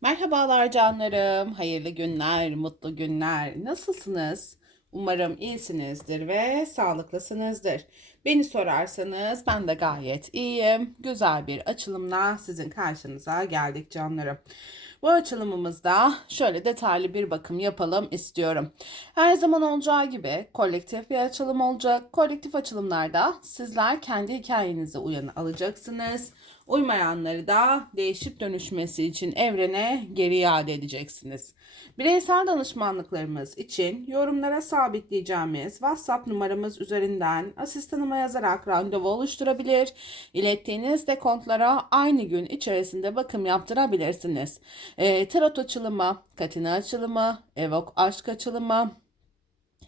Merhabalar canlarım. Hayırlı günler, mutlu günler. Nasılsınız? Umarım iyisinizdir ve sağlıklısınızdır. Beni sorarsanız ben de gayet iyiyim. Güzel bir açılımla sizin karşınıza geldik canlarım. Bu açılımımızda şöyle detaylı bir bakım yapalım istiyorum. Her zaman olacağı gibi kolektif bir açılım olacak. Kolektif açılımlarda sizler kendi hikayenize uyanı alacaksınız. Uymayanları da değişip dönüşmesi için evrene geri iade edeceksiniz. Bireysel danışmanlıklarımız için yorumlara sabitleyeceğimiz WhatsApp numaramız üzerinden asistanıma yazarak randevu oluşturabilir. İlettiğiniz dekontlara aynı gün içerisinde bakım yaptırabilirsiniz. E, tarot açılımı, katina açılımı, evok aşk açılımı,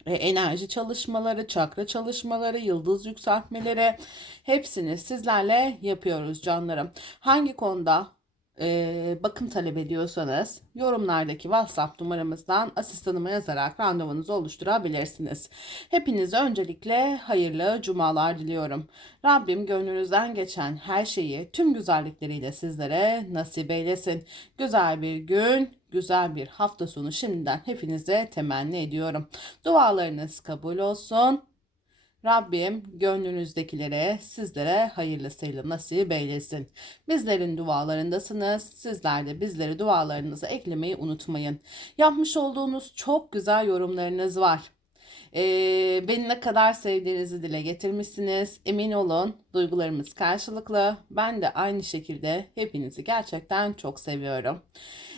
enerji çalışmaları, çakra çalışmaları, yıldız yükseltmeleri hepsini sizlerle yapıyoruz canlarım. Hangi konuda e, bakım talep ediyorsanız yorumlardaki WhatsApp numaramızdan asistanıma yazarak randevunuzu oluşturabilirsiniz. Hepinize öncelikle hayırlı cumalar diliyorum. Rabbim gönlünüzden geçen her şeyi tüm güzellikleriyle sizlere nasip eylesin. Güzel bir gün, güzel bir hafta sonu şimdiden hepinize temenni ediyorum. Dualarınız kabul olsun. Rabbim gönlünüzdekilere sizlere hayırlısıyla nasip eylesin. Bizlerin dualarındasınız. Sizler de bizleri dualarınıza eklemeyi unutmayın. Yapmış olduğunuz çok güzel yorumlarınız var. Ee, beni ne kadar sevdiğinizi dile getirmişsiniz. Emin olun duygularımız karşılıklı. Ben de aynı şekilde hepinizi gerçekten çok seviyorum.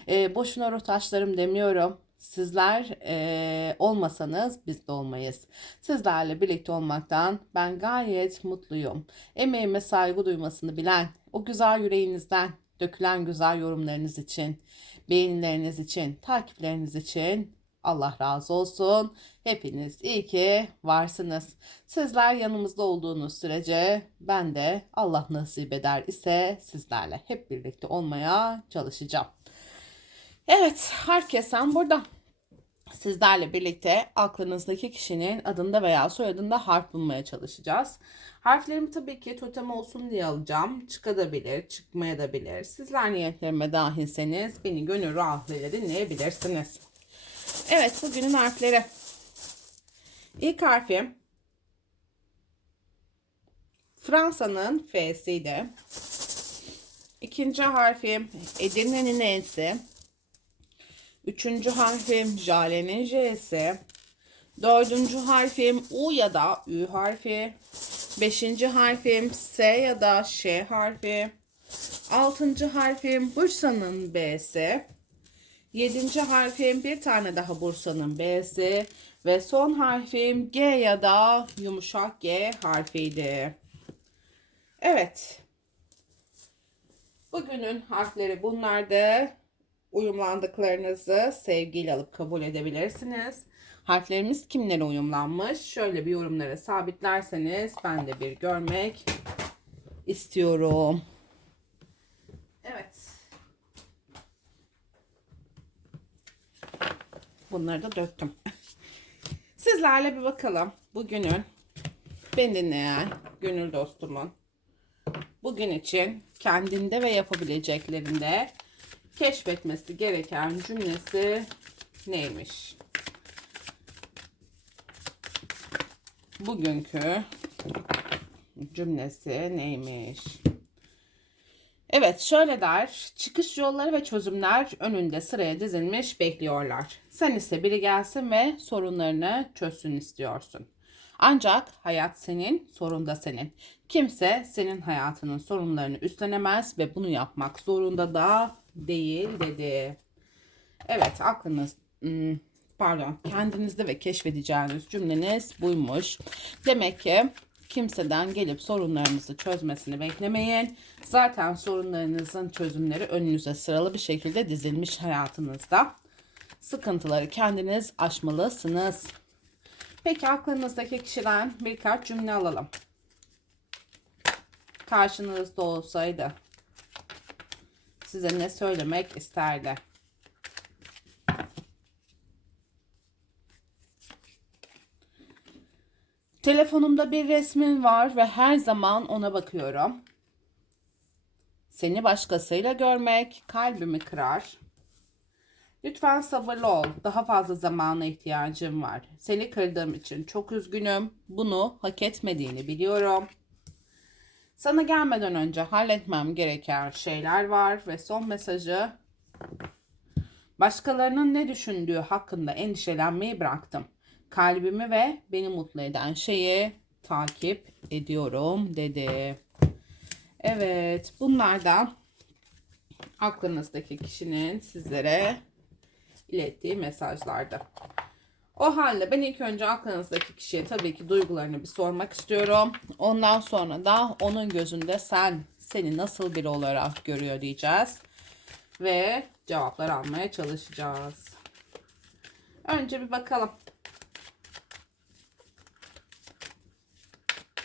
Ee, boşuna ruh taşlarım demiyorum. Sizler e, olmasanız biz de olmayız. Sizlerle birlikte olmaktan ben gayet mutluyum. Emeğime saygı duymasını bilen, o güzel yüreğinizden dökülen güzel yorumlarınız için, beğenileriniz için, takipleriniz için Allah razı olsun. Hepiniz iyi ki varsınız. Sizler yanımızda olduğunuz sürece ben de Allah nasip eder ise sizlerle hep birlikte olmaya çalışacağım. Evet, herkesten burada. Sizlerle birlikte aklınızdaki kişinin adında veya soyadında harf bulmaya çalışacağız. Harflerimi tabii ki totem olsun diye alacağım. Çıkabilir, çıkmaya da bilir. Sizler niyetlerime dahilseniz beni gönül rahatlığıyla dinleyebilirsiniz. Evet, bugünün harfleri. İlk harfim Fransa'nın F'siydi. İkinci harfim Edirne'nin N'si. Üçüncü harfim Jale'nin J'si. Dördüncü harfim U ya da Ü harfi. Beşinci harfim S ya da Ş harfi. Altıncı harfim Bursa'nın B'si. Yedinci harfim bir tane daha Bursa'nın B'si. Ve son harfim G ya da yumuşak G harfiydi. Evet. Bugünün harfleri bunlardı uyumlandıklarınızı sevgiyle alıp kabul edebilirsiniz. Harflerimiz kimlere uyumlanmış? Şöyle bir yorumlara sabitlerseniz ben de bir görmek istiyorum. Evet. Bunları da döktüm. Sizlerle bir bakalım bugünün beni dinleyen gönül dostumun bugün için kendinde ve yapabileceklerinde keşfetmesi gereken cümlesi neymiş? Bugünkü cümlesi neymiş? Evet şöyle der. Çıkış yolları ve çözümler önünde sıraya dizilmiş bekliyorlar. Sen ise biri gelsin ve sorunlarını çözsün istiyorsun. Ancak hayat senin, sorun da senin. Kimse senin hayatının sorunlarını üstlenemez ve bunu yapmak zorunda da değil dedi. Evet aklınız hmm, pardon kendinizde ve keşfedeceğiniz cümleniz buymuş. Demek ki kimseden gelip sorunlarınızı çözmesini beklemeyin. Zaten sorunlarınızın çözümleri önünüze sıralı bir şekilde dizilmiş hayatınızda. Sıkıntıları kendiniz aşmalısınız. Peki aklınızdaki kişiden birkaç cümle alalım. Karşınızda olsaydı size ne söylemek isterdi? Telefonumda bir resmin var ve her zaman ona bakıyorum. Seni başkasıyla görmek kalbimi kırar. Lütfen sabırlı ol. Daha fazla zamana ihtiyacım var. Seni kırdığım için çok üzgünüm. Bunu hak etmediğini biliyorum. Sana gelmeden önce halletmem gereken şeyler var ve son mesajı başkalarının ne düşündüğü hakkında endişelenmeyi bıraktım. Kalbimi ve beni mutlu eden şeyi takip ediyorum dedi. Evet, bunlar da aklınızdaki kişinin sizlere ilettiği mesajlardı. O halde ben ilk önce aklınızdaki kişiye tabii ki duygularını bir sormak istiyorum. Ondan sonra da onun gözünde sen seni nasıl biri olarak görüyor diyeceğiz. Ve cevaplar almaya çalışacağız. Önce bir bakalım.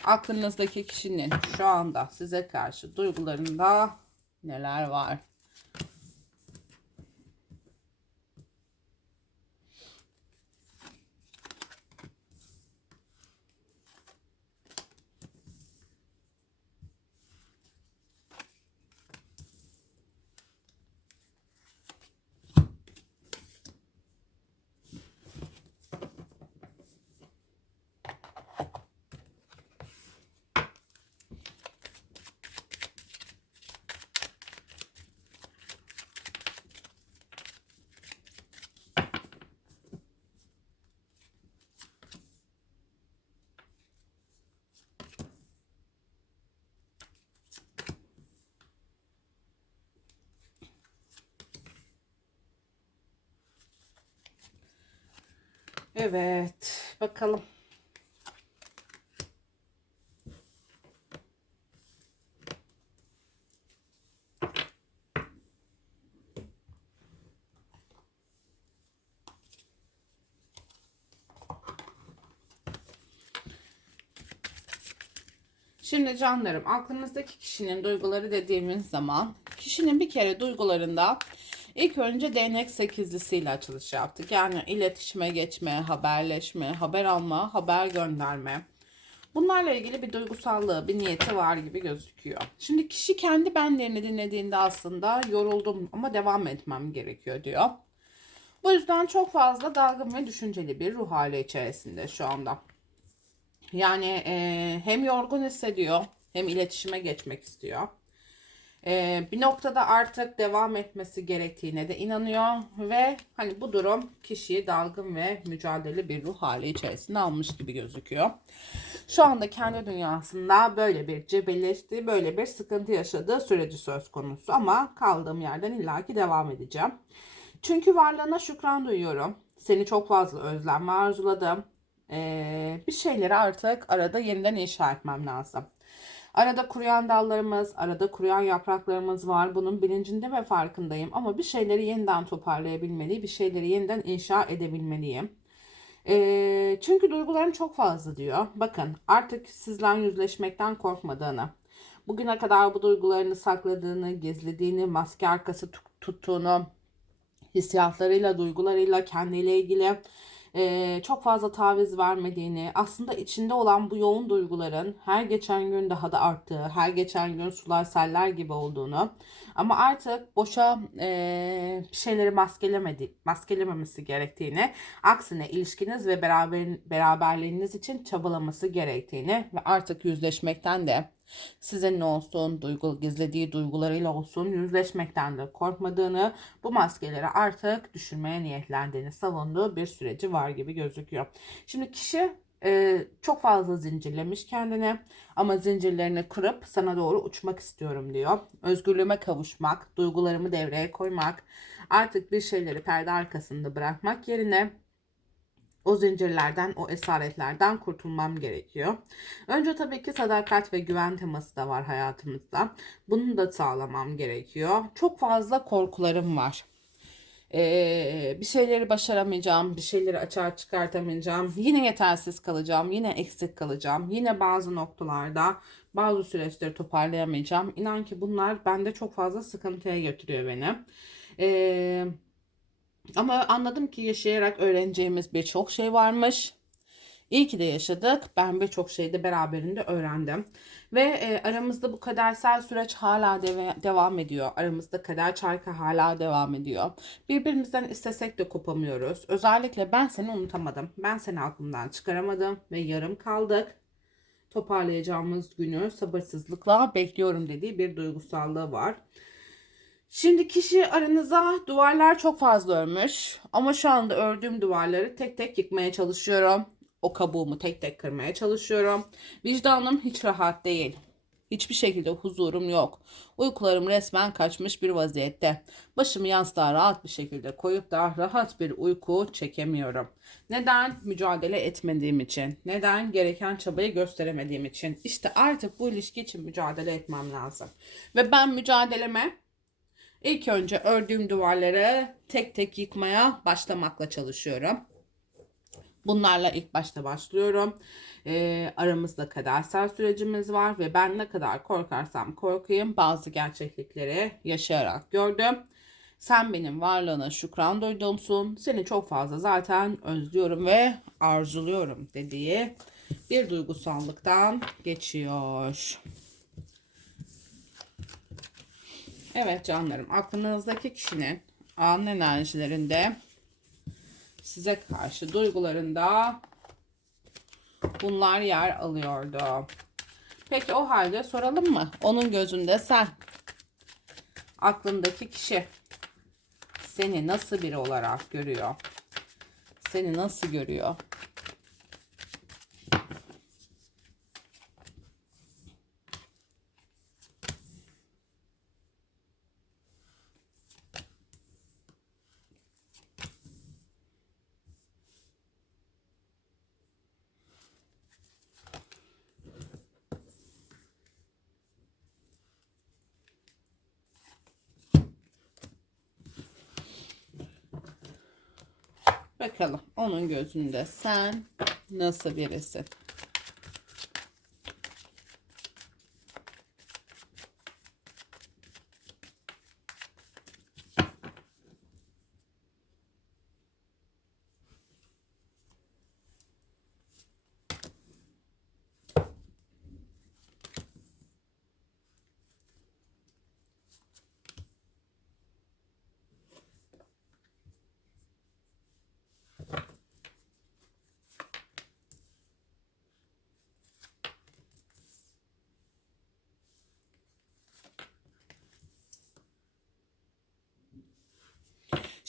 Aklınızdaki kişinin şu anda size karşı duygularında neler var? Evet, bakalım. Şimdi canlarım aklınızdaki kişinin duyguları dediğimiz zaman kişinin bir kere duygularında ilk önce değnek sekizlisiyle açılış yaptık. Yani iletişime geçme, haberleşme, haber alma, haber gönderme. Bunlarla ilgili bir duygusallığı, bir niyeti var gibi gözüküyor. Şimdi kişi kendi benlerini dinlediğinde aslında yoruldum ama devam etmem gerekiyor diyor. Bu yüzden çok fazla dalgın ve düşünceli bir ruh hali içerisinde şu anda. Yani e, hem yorgun hissediyor hem iletişime geçmek istiyor. E, bir noktada artık devam etmesi gerektiğine de inanıyor ve hani bu durum kişiyi dalgın ve mücadele bir ruh hali içerisine almış gibi gözüküyor. Şu anda kendi dünyasında böyle bir cebelleşti, böyle bir sıkıntı yaşadığı süreci söz konusu ama kaldığım yerden illaki devam edeceğim. Çünkü varlığına şükran duyuyorum. Seni çok fazla özlem ve arzuladım ee, bir şeyleri artık arada yeniden inşa etmem lazım. Arada kuruyan dallarımız, arada kuruyan yapraklarımız var. Bunun bilincinde ve farkındayım. Ama bir şeyleri yeniden toparlayabilmeli, bir şeyleri yeniden inşa edebilmeliyim. E, çünkü duygularım çok fazla diyor. Bakın artık sizden yüzleşmekten korkmadığını, bugüne kadar bu duygularını sakladığını, gizlediğini, maske arkası tuttuğunu, hissiyatlarıyla, duygularıyla, kendiyle ilgili e, çok fazla taviz vermediğini, aslında içinde olan bu yoğun duyguların her geçen gün daha da arttığı, her geçen gün sular seller gibi olduğunu ama artık boşa e, şeyleri maskelemedi, maskelememesi gerektiğini, aksine ilişkiniz ve beraber, beraberliğiniz için çabalaması gerektiğini ve artık yüzleşmekten de size ne olsun, duygu, gizlediği duygularıyla olsun yüzleşmekten de korkmadığını, bu maskeleri artık düşürmeye niyetlendiğini savunduğu bir süreci var gibi gözüküyor. Şimdi kişi e, çok fazla zincirlemiş kendine ama zincirlerini kırıp sana doğru uçmak istiyorum diyor. Özgürlüğüme kavuşmak, duygularımı devreye koymak, artık bir şeyleri perde arkasında bırakmak yerine o zincirlerden, o esaretlerden kurtulmam gerekiyor. Önce tabii ki sadakat ve güven teması da var hayatımızda. Bunu da sağlamam gerekiyor. Çok fazla korkularım var. Ee, bir şeyleri başaramayacağım, bir şeyleri açığa çıkartamayacağım, yine yetersiz kalacağım, yine eksik kalacağım, yine bazı noktalarda bazı süreçleri toparlayamayacağım. İnan ki bunlar bende çok fazla sıkıntıya götürüyor beni. Ee, ama anladım ki yaşayarak öğreneceğimiz birçok şey varmış. İyi ki de yaşadık. Ben birçok şeyi de beraberinde öğrendim. Ve e, aramızda bu kadersel süreç hala deve- devam ediyor. Aramızda kader çarkı hala devam ediyor. Birbirimizden istesek de kopamıyoruz. Özellikle ben seni unutamadım. Ben seni aklımdan çıkaramadım ve yarım kaldık. Toparlayacağımız günü sabırsızlıkla bekliyorum dediği bir duygusallığı var. Şimdi kişi aranıza duvarlar çok fazla örmüş ama şu anda ördüğüm duvarları tek tek yıkmaya çalışıyorum. O kabuğumu tek tek kırmaya çalışıyorum. Vicdanım hiç rahat değil. Hiçbir şekilde huzurum yok. Uykularım resmen kaçmış bir vaziyette. Başımı yastığa rahat bir şekilde koyup da rahat bir uyku çekemiyorum. Neden? Mücadele etmediğim için. Neden? Gereken çabayı gösteremediğim için. İşte artık bu ilişki için mücadele etmem lazım. Ve ben mücadeleme İlk önce ördüğüm duvarları tek tek yıkmaya başlamakla çalışıyorum. Bunlarla ilk başta başlıyorum. Ee, aramızda kadersel sürecimiz var ve ben ne kadar korkarsam korkayım bazı gerçeklikleri yaşayarak gördüm. Sen benim varlığına şükran duydumsun. Seni çok fazla zaten özlüyorum ve arzuluyorum dediği bir duygusallıktan geçiyor. Evet canlarım aklınızdaki kişinin an enerjilerinde size karşı duygularında bunlar yer alıyordu. Peki o halde soralım mı? Onun gözünde sen aklındaki kişi seni nasıl biri olarak görüyor? Seni nasıl görüyor? Bakalım onun gözünde sen nasıl birisin?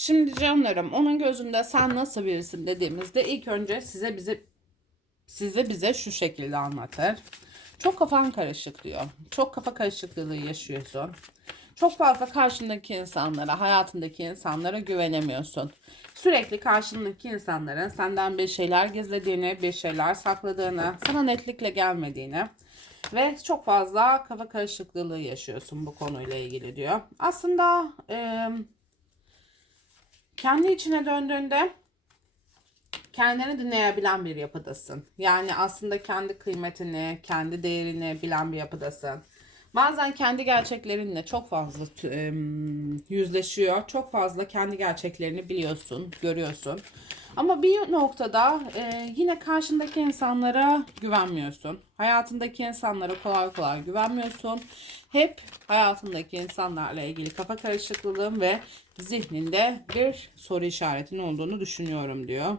Şimdi canlarım onun gözünde sen nasıl birisin dediğimizde ilk önce size bize size bize şu şekilde anlatır. Çok kafan karışık diyor. Çok kafa karışıklığı yaşıyorsun. Çok fazla karşındaki insanlara, hayatındaki insanlara güvenemiyorsun. Sürekli karşındaki insanların senden bir şeyler gizlediğini, bir şeyler sakladığını, sana netlikle gelmediğini ve çok fazla kafa karışıklığı yaşıyorsun bu konuyla ilgili diyor. Aslında eee kendi içine döndüğünde kendini dinleyebilen bir yapıdasın. Yani aslında kendi kıymetini, kendi değerini bilen bir yapıdasın. Bazen kendi gerçeklerinle çok fazla yüzleşiyor. Çok fazla kendi gerçeklerini biliyorsun, görüyorsun. Ama bir noktada e, yine karşındaki insanlara güvenmiyorsun. Hayatındaki insanlara kolay kolay güvenmiyorsun. Hep hayatındaki insanlarla ilgili kafa karışıklığın ve zihninde bir soru işaretin olduğunu düşünüyorum diyor.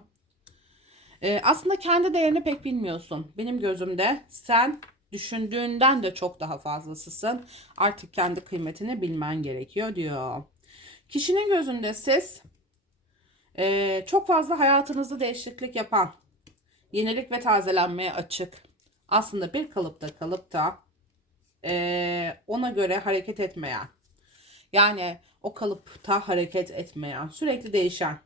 E, aslında kendi değerini pek bilmiyorsun. Benim gözümde sen düşündüğünden de çok daha fazlasısın. Artık kendi kıymetini bilmen gerekiyor diyor. Kişinin gözünde siz ee, çok fazla hayatınızda değişiklik yapan, yenilik ve tazelenmeye açık, aslında bir kalıpta kalıp da e, ona göre hareket etmeyen, yani o kalıpta hareket etmeyen, sürekli değişen,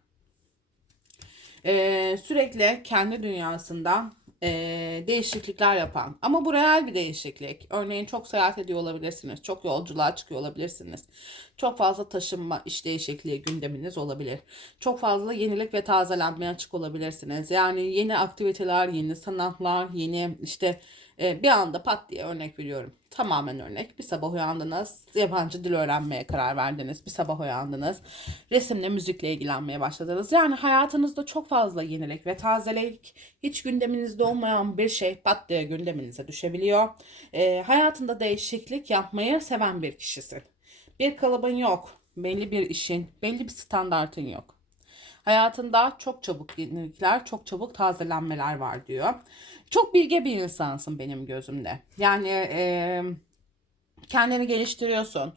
e, sürekli kendi dünyasında e, değişiklikler yapan. Ama bu real bir değişiklik. Örneğin çok seyahat ediyor olabilirsiniz. Çok yolculuğa çıkıyor olabilirsiniz. Çok fazla taşınma, iş değişikliği gündeminiz olabilir. Çok fazla yenilik ve tazelenmeye açık olabilirsiniz. Yani yeni aktiviteler, yeni sanatlar, yeni işte e, bir anda pat diye örnek veriyorum. Tamamen örnek. Bir sabah uyandınız, yabancı dil öğrenmeye karar verdiniz. Bir sabah uyandınız, resimle, müzikle ilgilenmeye başladınız. Yani hayatınızda çok fazla yenilik ve tazelik, hiç gündeminizde olmayan bir şey pat diye gündeminize düşebiliyor. E, hayatında değişiklik yapmayı seven bir kişisin. Bir kalıbın yok, belli bir işin, belli bir standartın yok. Hayatında çok çabuk yenilikler, çok çabuk tazelenmeler var diyor. Çok bilge bir insansın benim gözümde. Yani e, kendini geliştiriyorsun.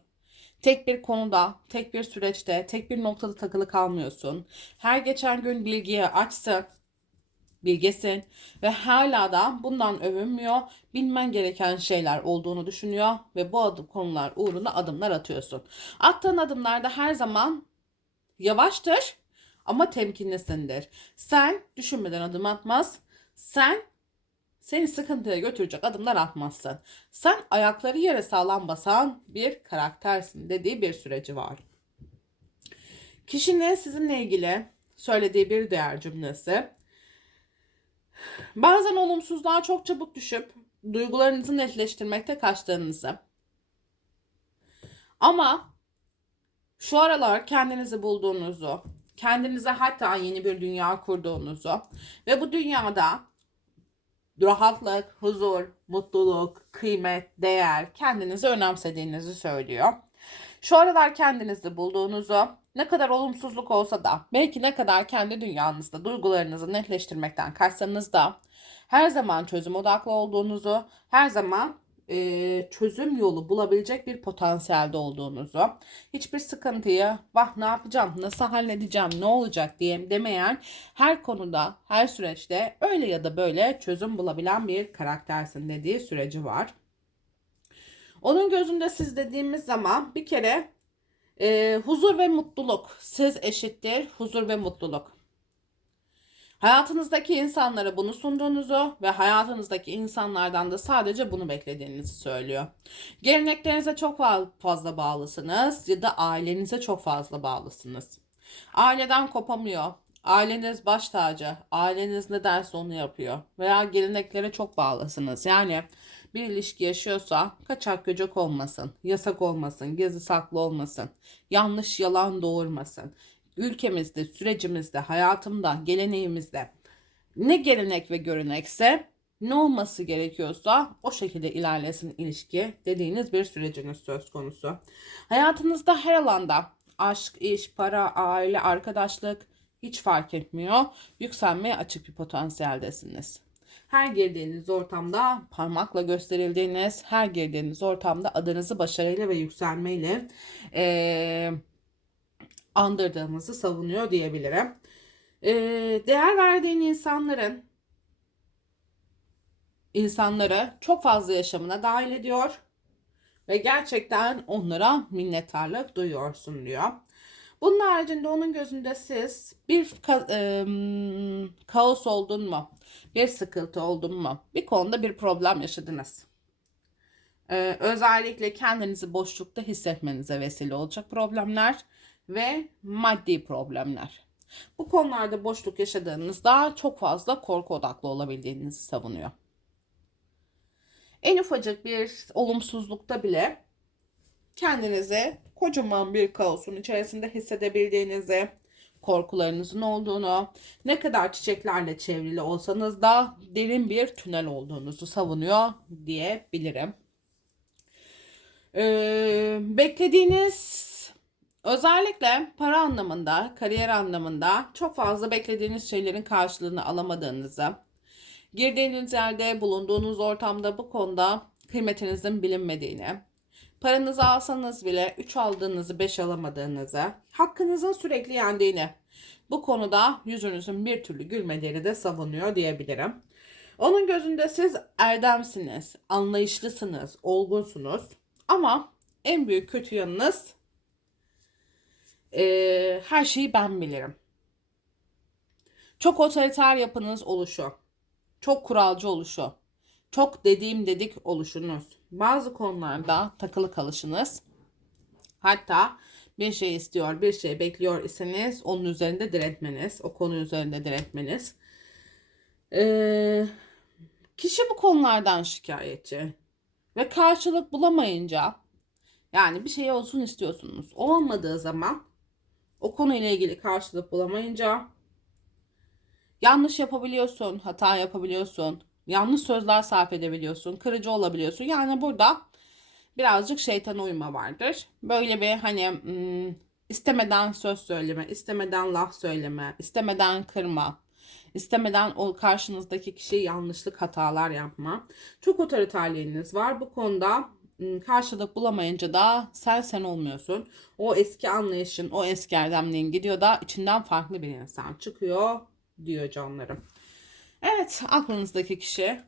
Tek bir konuda, tek bir süreçte, tek bir noktada takılı kalmıyorsun. Her geçen gün bilgiye açsın, bilgesin ve hala da bundan övünmüyor. Bilmen gereken şeyler olduğunu düşünüyor ve bu adım konular uğruna adımlar atıyorsun. Attığın adımlarda her zaman yavaştır ama temkinlisindir. Sen düşünmeden adım atmaz. Sen seni sıkıntıya götürecek adımlar atmazsın. Sen ayakları yere sağlam basan bir karaktersin dediği bir süreci var. Kişinin sizinle ilgili söylediği bir değer cümlesi. Bazen olumsuzluğa çok çabuk düşüp duygularınızı netleştirmekte kaçtığınızı. Ama şu aralar kendinizi bulduğunuzu, kendinize hatta yeni bir dünya kurduğunuzu ve bu dünyada rahatlık, huzur, mutluluk, kıymet, değer kendinizi önemsediğinizi söylüyor. Şu aralar kendinizi bulduğunuzu, ne kadar olumsuzluk olsa da, belki ne kadar kendi dünyanızda duygularınızı netleştirmekten kaçsanız da her zaman çözüm odaklı olduğunuzu, her zaman e, çözüm yolu bulabilecek bir potansiyelde olduğunuzu, hiçbir sıkıntıyı vah ne yapacağım, nasıl halledeceğim, ne olacak diye demeyen her konuda, her süreçte öyle ya da böyle çözüm bulabilen bir karaktersin dediği süreci var. Onun gözünde siz dediğimiz zaman bir kere e, huzur ve mutluluk. Siz eşittir huzur ve mutluluk. Hayatınızdaki insanlara bunu sunduğunuzu ve hayatınızdaki insanlardan da sadece bunu beklediğinizi söylüyor. Geleneklerinize çok fazla bağlısınız ya da ailenize çok fazla bağlısınız. Aileden kopamıyor. Aileniz baş tacı. Aileniz ne derse onu yapıyor. Veya geleneklere çok bağlısınız. Yani bir ilişki yaşıyorsa kaçak göcek olmasın, yasak olmasın, gizli saklı olmasın, yanlış yalan doğurmasın. Ülkemizde, sürecimizde, hayatımda, geleneğimizde ne gelenek ve görenekse ne olması gerekiyorsa o şekilde ilerlesin ilişki dediğiniz bir süreciniz söz konusu. Hayatınızda her alanda aşk, iş, para, aile, arkadaşlık hiç fark etmiyor. Yükselmeye açık bir potansiyeldesiniz. Her girdiğiniz ortamda parmakla gösterildiğiniz, her girdiğiniz ortamda adınızı başarıyla ve yükselmeyle ee, andırdığımızı savunuyor diyebilirim. E, değer verdiğin insanların insanları çok fazla yaşamına dahil ediyor ve gerçekten onlara minnettarlık duyuyorsun diyor. Bunun haricinde onun gözünde siz bir ka- e, kaos oldun mu? Bir sıkıntı oldun mu? Bir konuda bir problem yaşadınız. Ee, özellikle kendinizi boşlukta hissetmenize vesile olacak problemler ve maddi problemler. Bu konularda boşluk yaşadığınızda çok fazla korku odaklı olabildiğinizi savunuyor. En ufacık bir olumsuzlukta bile kendinizi kocaman bir kaosun içerisinde hissedebildiğinizi, korkularınızın olduğunu, ne kadar çiçeklerle çevrili olsanız da derin bir tünel olduğunuzu savunuyor diyebilirim. Ee, beklediğiniz özellikle para anlamında, kariyer anlamında çok fazla beklediğiniz şeylerin karşılığını alamadığınızı, girdiğiniz yerde, bulunduğunuz ortamda bu konuda kıymetinizin bilinmediğini, paranızı alsanız bile 3 aldığınızı 5 alamadığınızı, hakkınızın sürekli yendiğini, bu konuda yüzünüzün bir türlü gülmediğini de savunuyor diyebilirim. Onun gözünde siz erdemsiniz, anlayışlısınız, olgunsunuz. Ama en büyük kötü yanınız e, her şeyi ben bilirim. Çok otoriter yapınız oluşu. Çok kuralcı oluşu. Çok dediğim dedik oluşunuz. Bazı konularda takılı kalışınız. Hatta bir şey istiyor, bir şey bekliyor iseniz onun üzerinde diretmeniz, o konu üzerinde diretmeniz. Ee, Kişi bu konulardan şikayetçi ve karşılık bulamayınca yani bir şey olsun istiyorsunuz. Olmadığı zaman o konuyla ilgili karşılık bulamayınca yanlış yapabiliyorsun, hata yapabiliyorsun, yanlış sözler sarf edebiliyorsun, kırıcı olabiliyorsun. Yani burada birazcık şeytan uyma vardır. Böyle bir hani hmm, istemeden söz söyleme, istemeden laf söyleme, istemeden kırma, istemeden o karşınızdaki kişiye yanlışlık hatalar yapma. Çok otoriterliğiniz var. Bu konuda karşılık bulamayınca da sen sen olmuyorsun. O eski anlayışın, o eski erdemliğin gidiyor da içinden farklı bir insan çıkıyor diyor canlarım. Evet, aklınızdaki kişi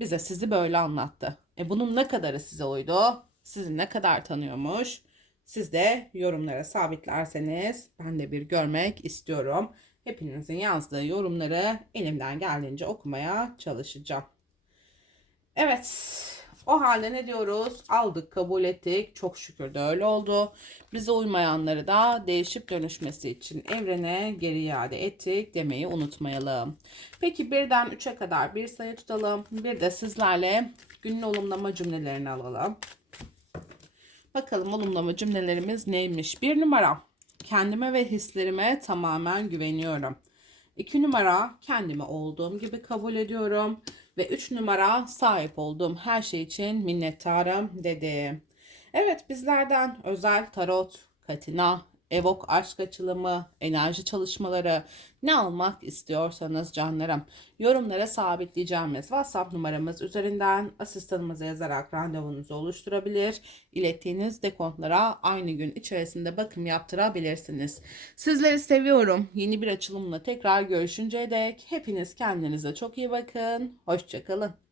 bize sizi böyle anlattı. E bunun ne kadarı size uydu? Sizi ne kadar tanıyormuş? Siz de yorumlara sabitlerseniz ben de bir görmek istiyorum. Hepinizin yazdığı yorumları elimden geldiğince okumaya çalışacağım. Evet. O halde ne diyoruz? Aldık, kabul ettik. Çok şükür de öyle oldu. Bize uymayanları da değişip dönüşmesi için evrene geri iade ettik demeyi unutmayalım. Peki birden 3'e kadar bir sayı tutalım. Bir de sizlerle günün olumlama cümlelerini alalım. Bakalım olumlama cümlelerimiz neymiş? Bir numara. Kendime ve hislerime tamamen güveniyorum. İki numara kendimi olduğum gibi kabul ediyorum. Ve üç numara sahip olduğum her şey için minnettarım dedi. Evet bizlerden özel tarot, katina, evok aşk açılımı, enerji çalışmaları ne almak istiyorsanız canlarım yorumlara sabitleyeceğimiz WhatsApp numaramız üzerinden asistanımıza yazarak randevunuzu oluşturabilir. İlettiğiniz dekontlara aynı gün içerisinde bakım yaptırabilirsiniz. Sizleri seviyorum. Yeni bir açılımla tekrar görüşünceye dek hepiniz kendinize çok iyi bakın. Hoşçakalın.